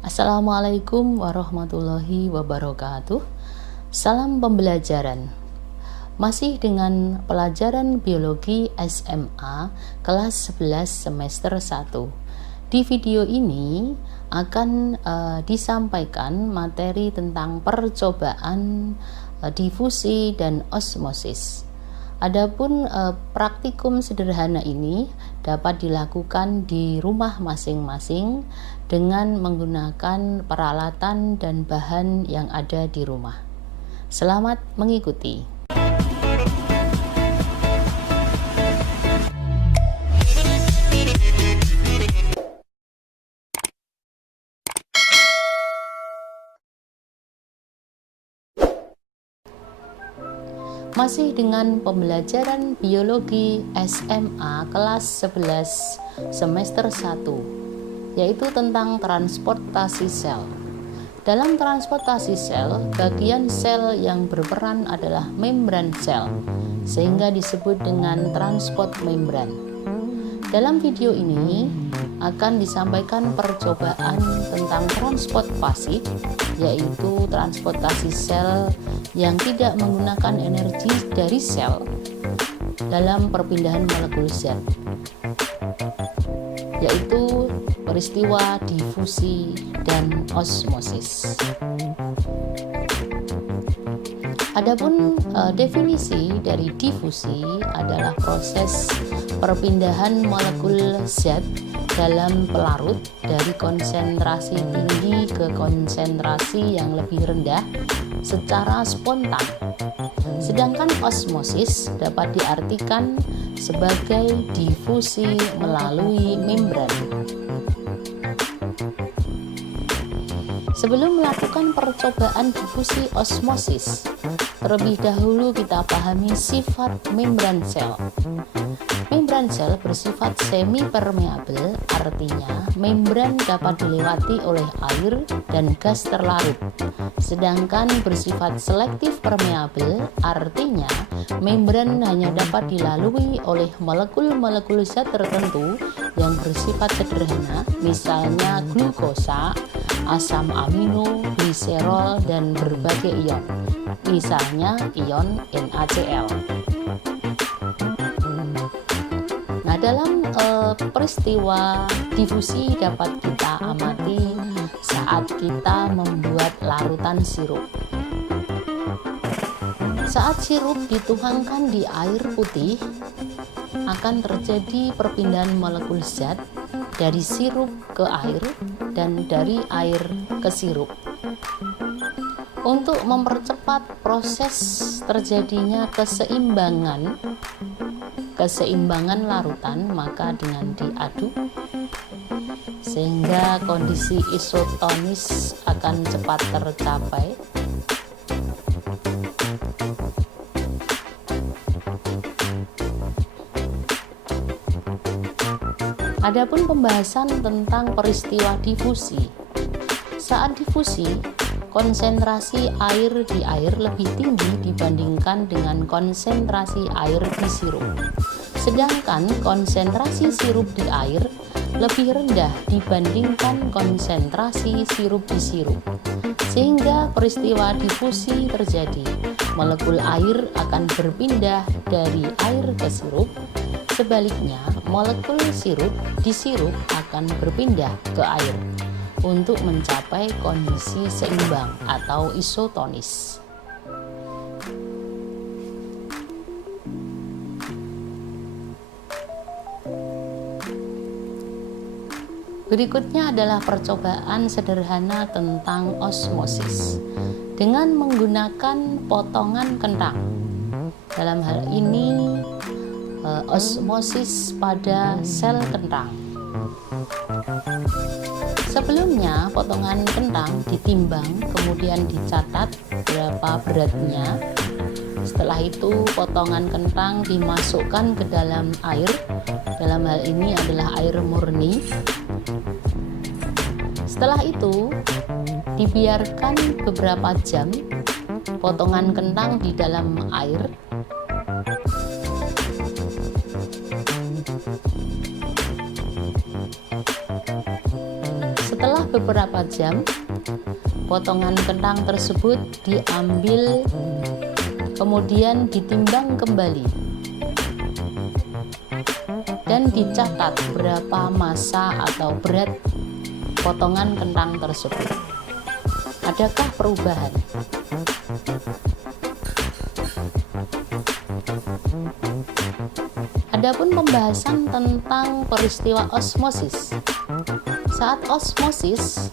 Assalamualaikum warahmatullahi wabarakatuh. Salam pembelajaran. Masih dengan pelajaran biologi SMA kelas 11 semester 1. Di video ini akan disampaikan materi tentang percobaan difusi dan osmosis. Adapun praktikum sederhana ini dapat dilakukan di rumah masing-masing dengan menggunakan peralatan dan bahan yang ada di rumah. Selamat mengikuti. Masih dengan pembelajaran biologi SMA kelas 11 semester 1, yaitu tentang transportasi sel. Dalam transportasi sel, bagian sel yang berperan adalah membran sel, sehingga disebut dengan transport membran. Dalam video ini akan disampaikan percobaan tentang transport pasif, yaitu transportasi sel yang tidak menggunakan energi dari sel dalam perpindahan molekul zat, yaitu peristiwa difusi dan osmosis. Adapun definisi dari difusi adalah proses perpindahan molekul zat dalam pelarut dari konsentrasi tinggi ke konsentrasi yang lebih rendah secara spontan. Sedangkan osmosis dapat diartikan sebagai difusi melalui membran. Sebelum melakukan percobaan difusi osmosis, terlebih dahulu kita pahami sifat membran sel. Membran sel bersifat semi-permeabel, artinya membran dapat dilewati oleh air dan gas terlarut. Sedangkan bersifat selektif permeabel, artinya membran hanya dapat dilalui oleh molekul-molekul zat tertentu yang bersifat sederhana, misalnya glukosa, asam amino, gliserol, dan berbagai ion, misalnya ion NaCl. Nah, dalam peristiwa difusi dapat kita amati saat kita membuat larutan sirup. Saat sirup dituangkan di air putih, akan terjadi perpindahan molekul zat dari sirup ke air dan dari air ke sirup. Untuk mempercepat proses terjadinya keseimbangan larutan, maka dengan diaduk sehingga kondisi isotonis akan cepat tercapai. Adapun pembahasan tentang peristiwa difusi. Saat difusi, konsentrasi air di air lebih tinggi dibandingkan dengan konsentrasi air di sirup. Sedangkan konsentrasi sirup di air lebih rendah dibandingkan konsentrasi sirup di sirup. Sehingga peristiwa difusi terjadi. Molekul air akan berpindah dari air ke sirup. Sebaliknya, molekul sirup di sirup akan berpindah ke air untuk mencapai kondisi seimbang atau isotonis. Berikutnya adalah percobaan sederhana tentang osmosis dengan menggunakan potongan kentang. Dalam hal ini osmosis pada sel kentang. Sebelumnya potongan kentang ditimbang, kemudian dicatat berapa beratnya. Setelah itu potongan kentang dimasukkan ke dalam air. Dalam hal ini adalah air murni. Setelah itu dibiarkan beberapa jam potongan kentang di dalam air. Setelah beberapa jam, potongan kentang tersebut diambil kemudian ditimbang kembali dan dicatat berapa massa atau berat potongan kentang tersebut. Adakah perubahan? Adapun pembahasan tentang peristiwa osmosis. Saat osmosis,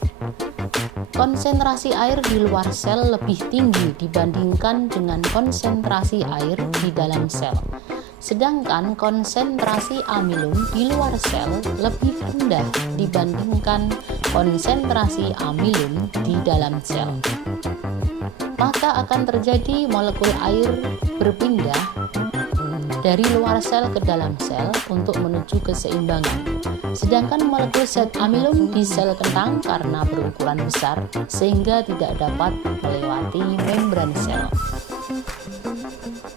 konsentrasi air di luar sel lebih tinggi dibandingkan dengan konsentrasi air di dalam sel. Sedangkan konsentrasi amilum di luar sel lebih rendah dibandingkan konsentrasi amilum di dalam sel. Maka akan terjadi molekul air berpindah dari luar sel ke dalam sel untuk menuju keseimbangan. Sedangkan molekul zat amilum di sel kentang karena berukuran besar sehingga tidak dapat melewati membran sel.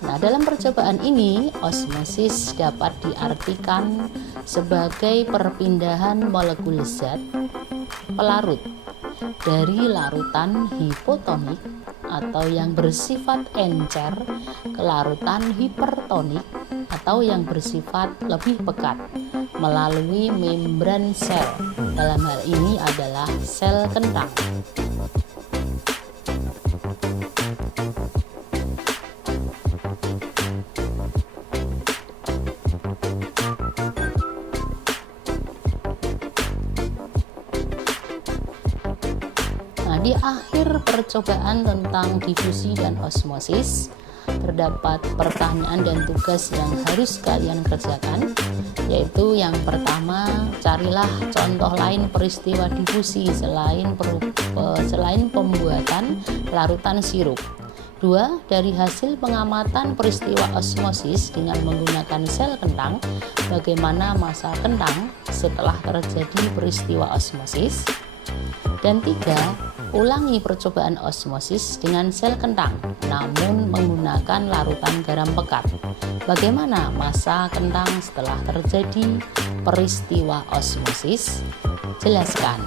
Nah, dalam percobaan ini, osmosis dapat diartikan sebagai perpindahan molekul zat pelarut dari larutan hipotonik atau yang bersifat encer ke larutan hipertonik atau yang bersifat lebih pekat melalui membran sel. Dalam hal ini adalah sel kentang. Di akhir percobaan tentang difusi dan osmosis, terdapat pertanyaan dan tugas yang harus kalian kerjakan, yaitu yang pertama, carilah contoh lain peristiwa difusi selain pembuatan larutan sirup. 2. Dari hasil pengamatan peristiwa osmosis dengan menggunakan sel kentang, bagaimana massa kentang setelah terjadi peristiwa osmosis. Dan 3. Ulangi percobaan osmosis dengan sel kentang, namun menggunakan larutan garam pekat. Bagaimana massa kentang setelah terjadi peristiwa osmosis? Jelaskan.